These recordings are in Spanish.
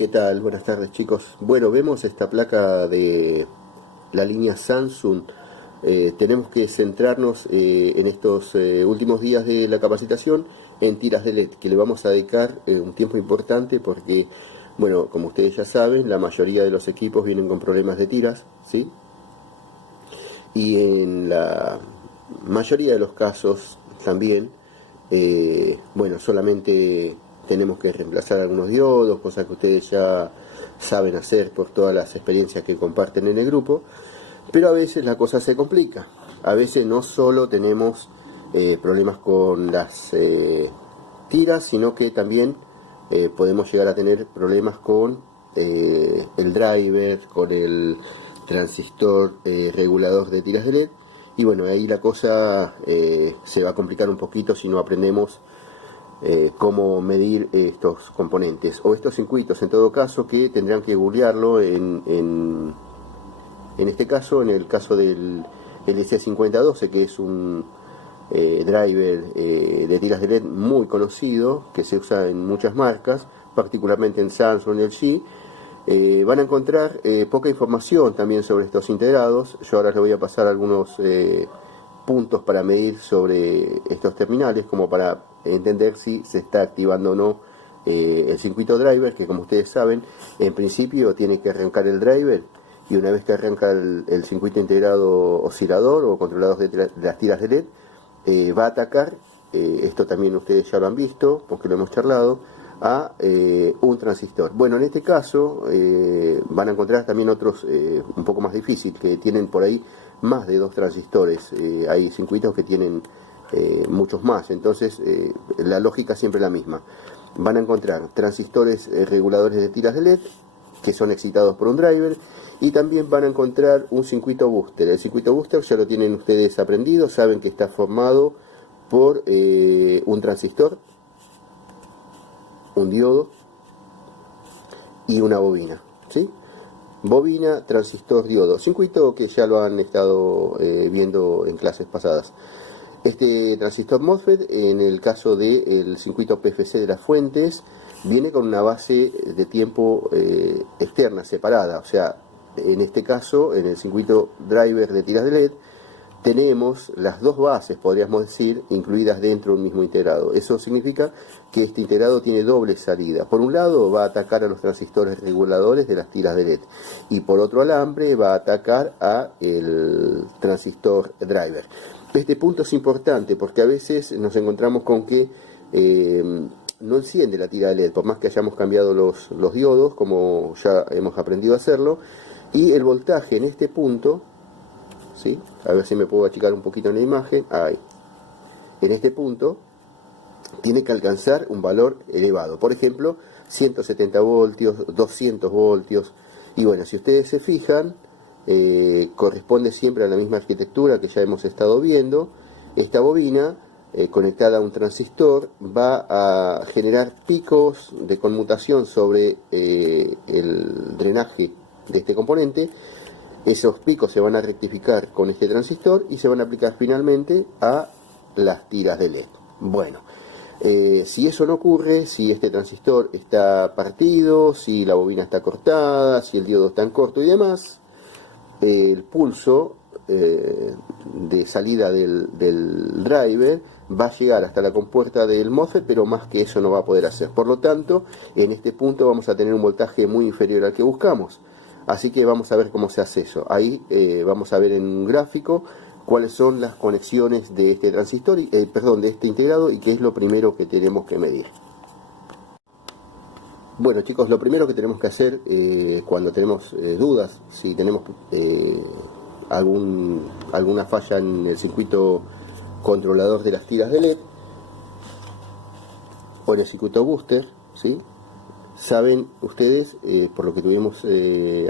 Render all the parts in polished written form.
¿Qué tal? Buenas tardes, chicos. Bueno, vemos esta placa de la línea Samsung. Tenemos que centrarnos en estos últimos días de la capacitación en tiras de LED, que le vamos a dedicar un tiempo importante porque, bueno, como ustedes ya saben, la mayoría de los equipos vienen con problemas de tiras, ¿sí? Y en la mayoría de los casos también, bueno, solamente tenemos que reemplazar algunos diodos, cosas que ustedes ya saben hacer por todas las experiencias que comparten en el grupo, pero a veces la cosa se complica. A veces no solo tenemos problemas con las tiras, sino que también podemos llegar a tener problemas con el driver, con el transistor regulador de tiras de LED, y bueno, ahí la cosa se va a complicar un poquito si no aprendemos cómo medir estos componentes o estos circuitos, en todo caso, que tendrán que googlearlo en este caso, en el caso del LC5012, que es un driver de tiras de LED muy conocido, que se usa en muchas marcas, particularmente en Samsung y LG. Van a encontrar poca información también sobre estos integrados. Yo ahora les voy a pasar algunos puntos para medir sobre estos terminales, como para entender si se está activando o no el circuito driver, que como ustedes saben, en principio tiene que arrancar el driver, y una vez que arranca el circuito integrado oscilador o controlador de las tiras de LED, va a atacar, esto también ustedes ya lo han visto, porque lo hemos charlado, a un transistor. Bueno, en este caso van a encontrar también otros un poco más difíciles, que tienen por ahí más de 2 transistores. Hay circuitos que tienen muchos más, entonces la lógica siempre es la misma. Van a encontrar transistores reguladores de tiras de LED, que son excitados por un driver, y también van a encontrar un circuito booster. El circuito booster ya lo tienen ustedes aprendido, saben que está formado por un transistor, un diodo y una bobina, ¿sí? Bobina, transistor, diodo, circuito que ya lo han estado viendo en clases pasadas. Este transistor MOSFET, en el caso del circuito PFC de las fuentes, viene con una base de tiempo externa, separada. O sea, en este caso, en el circuito driver de tiras de LED, tenemos las dos bases, podríamos decir, incluidas dentro de un mismo integrado. Eso significa que este integrado tiene doble salida. Por un lado va a atacar a los transistores reguladores de las tiras de LED, y por otro alambre va a atacar a el transistor driver. Este punto es importante porque a veces nos encontramos con que no enciende la tira de LED, por más que hayamos cambiado los diodos, como ya hemos aprendido a hacerlo, y el voltaje en este punto, ¿sí? A ver si me puedo achicar un poquito en la imagen. Ahí. En este punto tiene que alcanzar un valor elevado, por ejemplo 170 voltios, 200 voltios, y bueno, si ustedes se fijan, corresponde siempre a la misma arquitectura que ya hemos estado viendo. Esta bobina conectada a un transistor va a generar picos de conmutación sobre el drenaje de este componente. Esos picos se van a rectificar con este transistor y se van a aplicar finalmente a las tiras de LED. Bueno, si eso no ocurre, si este transistor está partido, si la bobina está cortada, si el diodo está en corto y demás, el pulso de salida del driver va a llegar hasta la compuerta del MOSFET, pero más que eso no va a poder hacer. Por lo tanto, en este punto vamos a tener un voltaje muy inferior al que buscamos. Así que vamos a ver cómo se hace eso. Ahí vamos a ver en un gráfico cuáles son las conexiones de este transistor, de este integrado, y qué es lo primero que tenemos que medir. Bueno, chicos, lo primero que tenemos que hacer cuando tenemos dudas, si tenemos alguna falla en el circuito controlador de las tiras de LED o en el circuito booster, ¿sí? Saben ustedes, por lo que estuvimos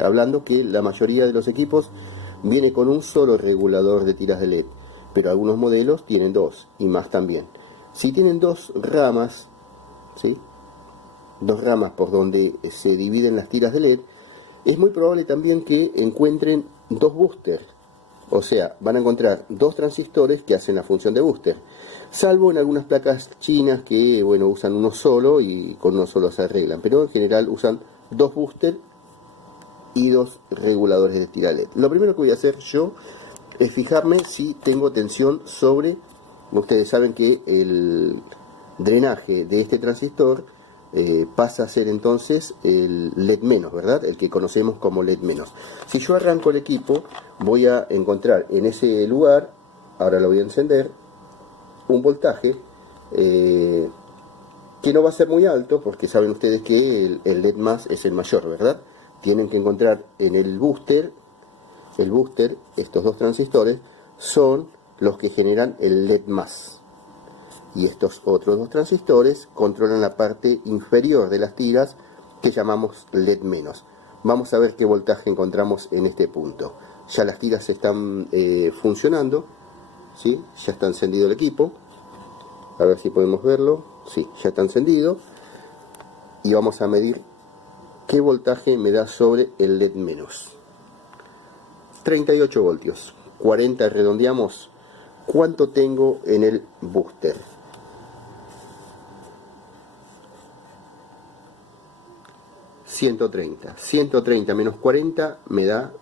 hablando, que la mayoría de los equipos viene con un solo regulador de tiras de LED, pero algunos modelos tienen 2 y más también. Si tienen 2 ramas, ¿sí? 2 ramas por donde se dividen las tiras de LED, es muy probable también que encuentren 2 boosters. O sea, van a encontrar 2 transistores que hacen la función de booster, salvo en algunas placas chinas que, bueno, usan uno solo y con uno solo se arreglan, pero en general usan 2 booster y 2 reguladores de tira LED. Lo primero que voy a hacer yo es fijarme si tengo tensión sobre. Ustedes saben que el drenaje de este transistor pasa a ser entonces el LED menos, ¿verdad? El que conocemos como LED menos. Si yo arranco el equipo, voy a encontrar en ese lugar, ahora lo voy a encender, un voltaje que no va a ser muy alto, porque saben ustedes que el LED más es el mayor, ¿verdad? Tienen que encontrar en el booster, estos 2 transistores son los que generan el LED más. Y estos otros 2 transistores controlan la parte inferior de las tiras que llamamos LED menos. Vamos a ver qué voltaje encontramos en este punto. Ya las tiras están funcionando, ¿sí? Ya está encendido el equipo. A ver si podemos verlo. Sí, ya está encendido. Y vamos a medir qué voltaje me da sobre el LED menos. 38 voltios. 40 redondeamos. ¿Cuánto tengo en el booster? 130 menos 40 me da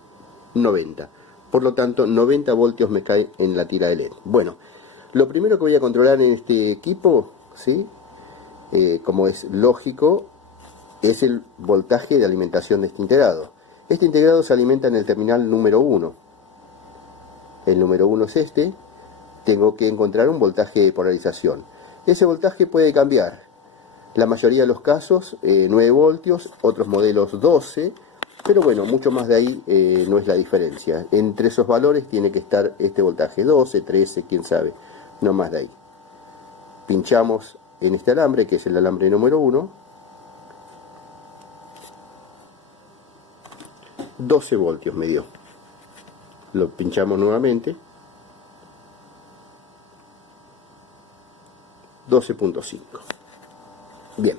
90. Por lo tanto, 90 voltios me cae en la tira de LED. Bueno, lo primero que voy a controlar en este equipo, ¿sí? Como es lógico, es el voltaje de alimentación de este integrado. Este integrado se alimenta en el terminal número 1. El número 1 es este. Tengo que encontrar un voltaje de polarización. Ese voltaje puede cambiar. La mayoría de los casos 9 voltios, otros modelos 12, pero bueno, mucho más de ahí no es la diferencia. Entre esos valores tiene que estar este voltaje, 12, 13, quién sabe, no más de ahí. Pinchamos en este alambre, que es el alambre número 1, 12 voltios me dio. Lo pinchamos nuevamente, 12.5. Bien,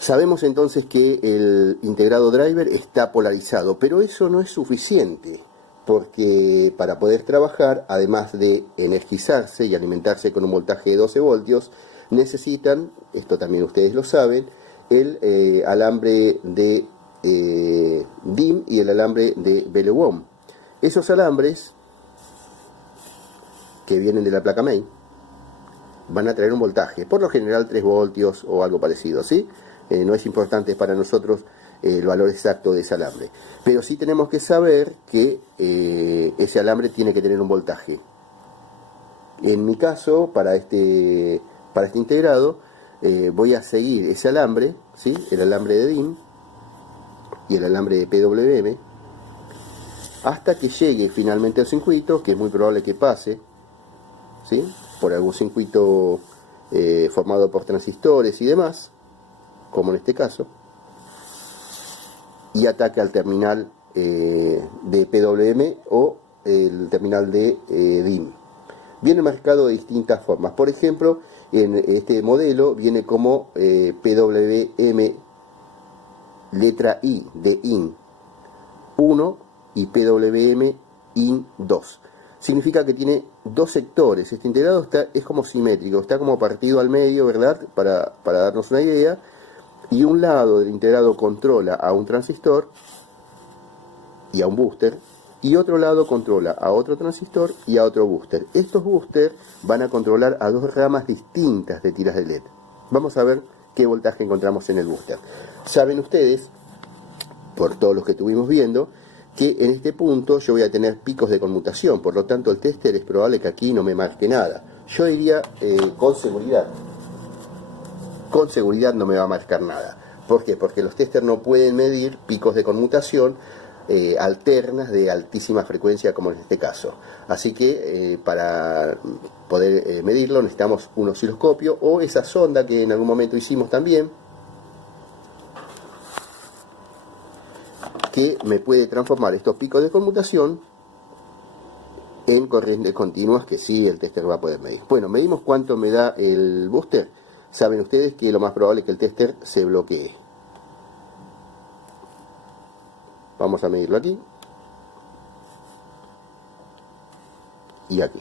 sabemos entonces que el integrado driver está polarizado, pero eso no es suficiente, porque para poder trabajar, además de energizarse y alimentarse con un voltaje de 12 voltios, necesitan, esto también ustedes lo saben, el alambre de DIN y el alambre de Belle-Uomo. Esos alambres que vienen de la placa main van a traer un voltaje, por lo general 3 voltios o algo parecido, ¿sí? No es importante para nosotros el valor exacto de ese alambre, pero sí tenemos que saber que ese alambre tiene que tener un voltaje. En mi caso, para este integrado, voy a seguir ese alambre, ¿sí? El alambre de DIN y el alambre de PWM, hasta que llegue finalmente al circuito, que es muy probable que pase, ¿sí? Por algún circuito formado por transistores y demás, como en este caso, y ataque al terminal de PWM o el terminal de DIN. Viene marcado de distintas formas. Por ejemplo, en este modelo viene como PWM letra I de IN 1 y PWM IN 2. Significa que tiene 2 sectores. Este integrado es como simétrico, está como partido al medio, ¿verdad? Para darnos una idea. Y un lado del integrado controla a un transistor y a un booster, y otro lado controla a otro transistor y a otro booster. Estos boosters van a controlar a 2 ramas distintas de tiras de LED. Vamos a ver qué voltaje encontramos en el booster. Saben ustedes, por todos los que estuvimos viendo, que en este punto yo voy a tener picos de conmutación, por lo tanto el tester es probable que aquí no me marque nada. Yo diría con seguridad no me va a marcar nada. ¿Por qué? Porque los testers no pueden medir picos de conmutación alternas de altísima frecuencia como en este caso. Así que para poder medirlo necesitamos un osciloscopio o esa sonda que en algún momento hicimos también, que me puede transformar estos picos de conmutación en corrientes continuas que sí el tester va a poder medir. Bueno, medimos cuánto me da el booster. Saben ustedes que lo más probable es que el tester se bloquee. Vamos a medirlo aquí y aquí.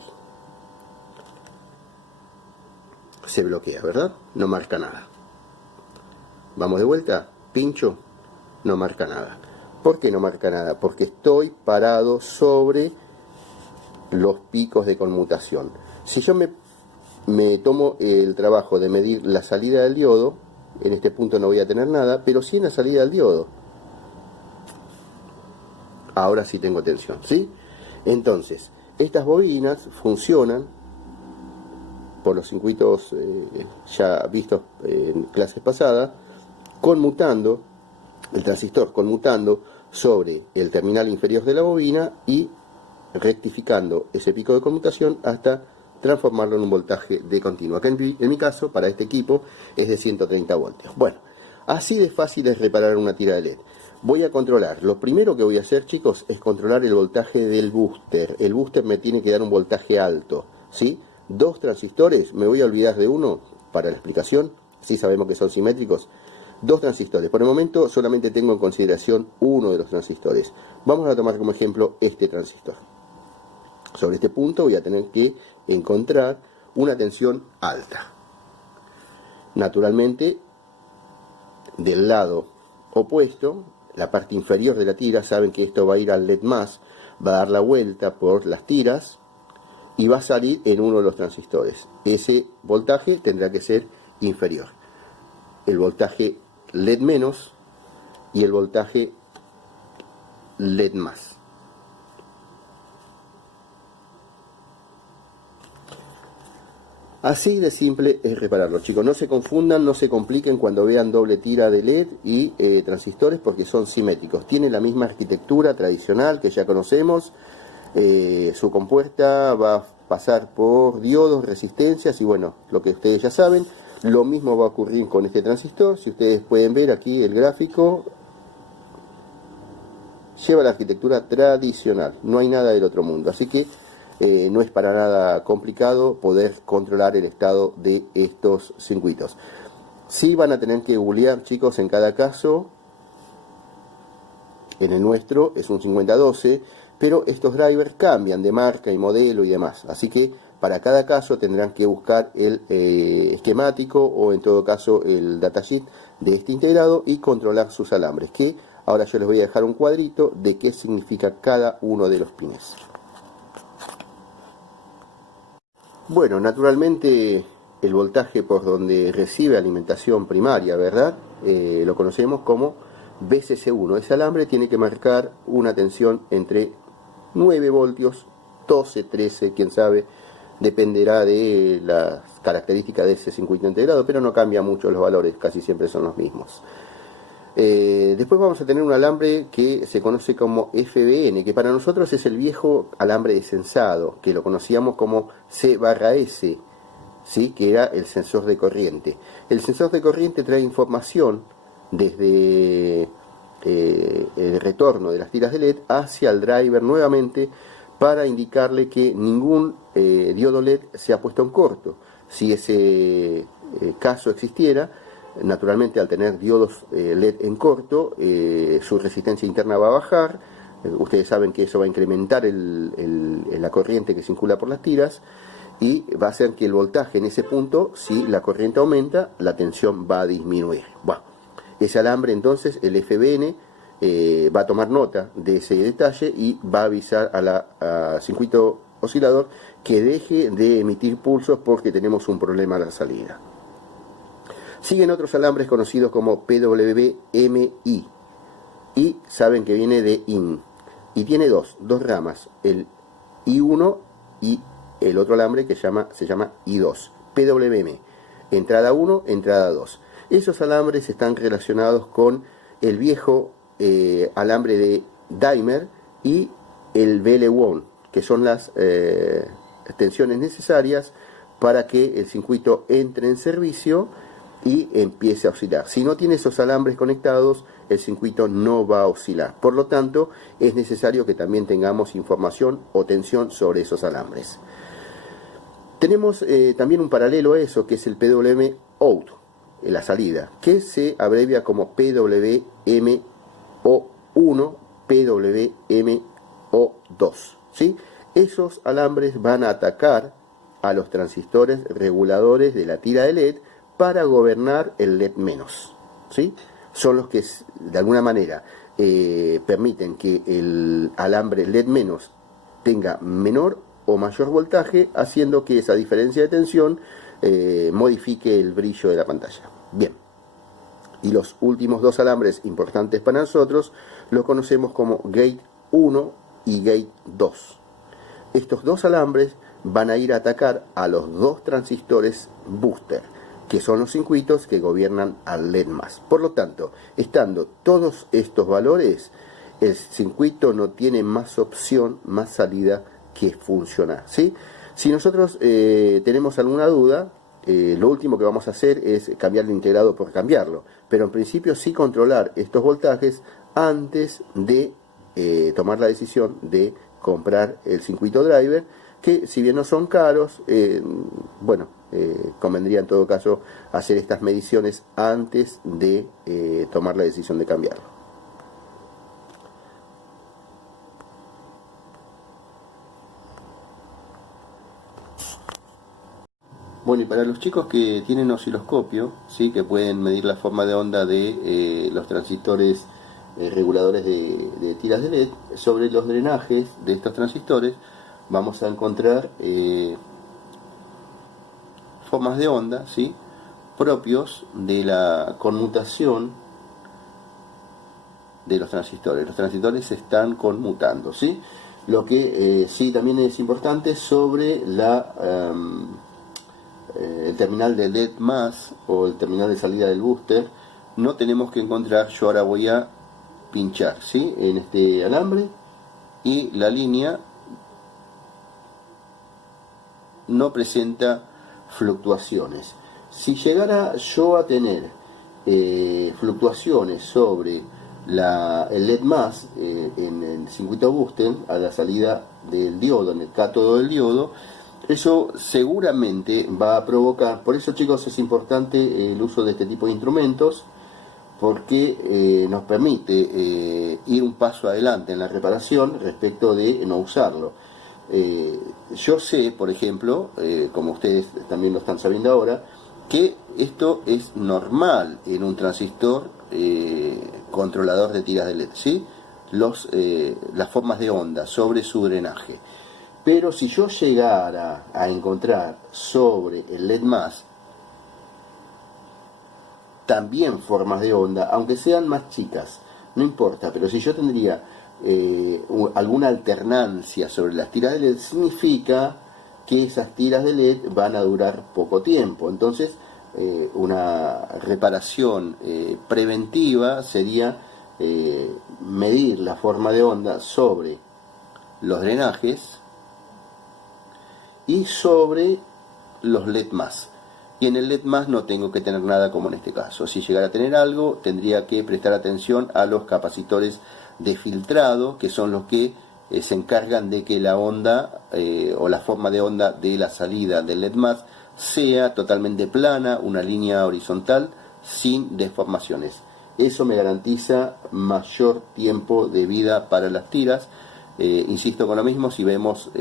Se bloquea, ¿verdad? No marca nada. Vamos de vuelta, pincho no marca nada. ¿Por qué no marca nada? Porque estoy parado sobre los picos de conmutación. Si yo me tomo el trabajo de medir la salida del diodo, en este punto no voy a tener nada, pero sí en la salida del diodo. Ahora sí tengo tensión, ¿sí? Entonces, estas bobinas funcionan por los circuitos ya vistos en clases pasadas, conmutando, el transistor conmutando sobre el terminal inferior de la bobina y rectificando ese pico de conmutación hasta transformarlo en un voltaje de continuo. Acá en mi caso, para este equipo, es de 130 voltios. Bueno, así de fácil es reparar una tira de LED. Voy a controlar, lo primero que voy a hacer, chicos, es controlar el voltaje del booster. El booster me tiene que dar un voltaje alto, ¿sí? 2 transistores, me voy a olvidar de uno para la explicación, sí sabemos que son simétricos. 2 transistores, por el momento solamente tengo en consideración uno de los transistores. Vamos a tomar como ejemplo este transistor. Sobre este punto voy a tener que encontrar una tensión alta. Naturalmente, del lado opuesto, la parte inferior de la tira, saben que esto va a ir al LED+, va a dar la vuelta por las tiras y va a salir en uno de los transistores. Ese voltaje tendrá que ser inferior. El voltaje LED- y el voltaje LED+. Así de simple es repararlo, chicos. No se confundan, no se compliquen cuando vean doble tira de LED y transistores, porque son simétricos. Tienen la misma arquitectura tradicional que ya conocemos. Su compuerta va a pasar por diodos, resistencias y bueno, lo que ustedes ya saben. Lo mismo va a ocurrir con este transistor. Si ustedes pueden ver aquí el gráfico, lleva la arquitectura tradicional. No hay nada del otro mundo. Así que no es para nada complicado poder controlar el estado de estos circuitos. Sí van a tener que googlear, chicos, en cada caso. En el nuestro es un 5012, pero estos drivers cambian de marca y modelo y demás. Así que para cada caso tendrán que buscar el esquemático o en todo caso el datasheet de este integrado y controlar sus alambres, que ahora yo les voy a dejar un cuadrito de qué significa cada uno de los pines. Bueno, naturalmente el voltaje por donde recibe alimentación primaria, ¿verdad? Lo conocemos como VCC1. Ese alambre tiene que marcar una tensión entre 9 voltios, 12, 13, quién sabe, dependerá de las características de ese circuito integrado, pero no cambia mucho los valores, casi siempre son los mismos. Después vamos a tener un alambre que se conoce como FBN, que para nosotros es el viejo alambre de sensado, que lo conocíamos como C/S, ¿sí? Que era el sensor de corriente. El sensor de corriente trae información desde el retorno de las tiras de LED hacia el driver nuevamente para indicarle que ningún diodo LED se ha puesto en corto. Si ese caso existiera, naturalmente al tener diodos LED en corto, su resistencia interna va a bajar. Ustedes saben que eso va a incrementar la corriente que circula por las tiras y va a hacer que el voltaje en ese punto, si la corriente aumenta, la tensión va a disminuir. Bueno, ese alambre entonces, el FBN, va a tomar nota de ese detalle y va a avisar al circuito oscilador que deje de emitir pulsos porque tenemos un problema a la salida. Siguen otros alambres conocidos como PWMI y saben que viene de IN y tiene dos ramas, el I1 y el otro alambre que se llama I2, PWM, entrada 1, entrada 2. Esos alambres están relacionados con el viejo alambre de Daimer y el BL1, que son las tensiones necesarias para que el circuito entre en servicio y empiece a oscilar. Si no tiene esos alambres conectados, el circuito no va a oscilar. Por lo tanto, es necesario que también tengamos información o tensión sobre esos alambres. Tenemos también un paralelo a eso, que es el PWM out, la salida, que se abrevia como PWMO1, PWMO2, ¿sí? Esos alambres van a atacar a los transistores reguladores de la tira de LED para gobernar el LED-, ¿sí? son los que de alguna manera permiten que el alambre LED menos tenga menor o mayor voltaje, haciendo que esa diferencia de tensión modifique el brillo de la pantalla. Bien, y los últimos dos alambres importantes para nosotros los conocemos como Gate 1 y Gate 2. Estos dos alambres van a ir a atacar a los dos transistores booster, que son los circuitos que gobiernan al LED+. Por lo tanto, estando todos estos valores, el circuito no tiene más opción, más salida que funcionar, ¿sí? Si nosotros tenemos alguna duda, lo último que vamos a hacer es cambiar el integrado por cambiarlo, pero en principio sí controlar estos voltajes antes de tomar la decisión de comprar el circuito driver, que si bien no son caros, convendría en todo caso hacer estas mediciones antes de tomar la decisión de cambiarlo. Bueno, y para los chicos que tienen osciloscopio, ¿sí?, que pueden medir la forma de onda de los transistores reguladores de tiras de LED, sobre los drenajes de estos transistores vamos a encontrar formas de onda, ¿sí?, propios de la conmutación de los transistores. Los transistores se están conmutando, ¿sí? Lo que sí también es importante sobre el terminal de LED+, o el terminal de salida del booster, no tenemos que encontrar, yo ahora voy a pinchar, ¿sí?, en este alambre, y la línea no presenta fluctuaciones. Si llegara yo a tener fluctuaciones sobre el LED+, en el circuito booster, a la salida del diodo, en el cátodo del diodo, eso seguramente va a provocar. Por eso, chicos, es importante el uso de este tipo de instrumentos, porque nos permite ir un paso adelante en la reparación respecto de no usarlo. Yo sé, por ejemplo, como ustedes también lo están sabiendo ahora, que esto es normal en un transistor controlador de tiras de LED, ¿sí? Las formas de onda sobre su drenaje. Pero si yo llegara a encontrar sobre el LED+, también formas de onda, aunque sean más chicas, no importa, pero si yo tendría alguna alternancia sobre las tiras de LED, significa que esas tiras de LED van a durar poco tiempo. Entonces, una reparación preventiva sería medir la forma de onda sobre los drenajes y sobre los LED+. Y en el LED+, no tengo que tener nada como en este caso. Si llegara a tener algo, tendría que prestar atención a los capacitores de filtrado, que son los que se encargan de que la onda o la forma de onda de la salida del LED+, sea totalmente plana, una línea horizontal, sin deformaciones. Eso me garantiza mayor tiempo de vida para las tiras. Insisto con lo mismo, si vemos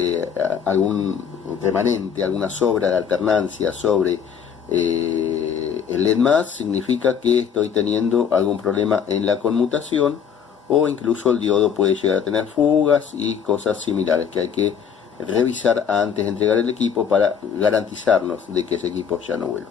algún remanente, alguna sobra de alternancia sobre el LED+, significa que estoy teniendo algún problema en la conmutación, o incluso el diodo puede llegar a tener fugas y cosas similares que hay que revisar antes de entregar el equipo para garantizarnos de que ese equipo ya no vuelva.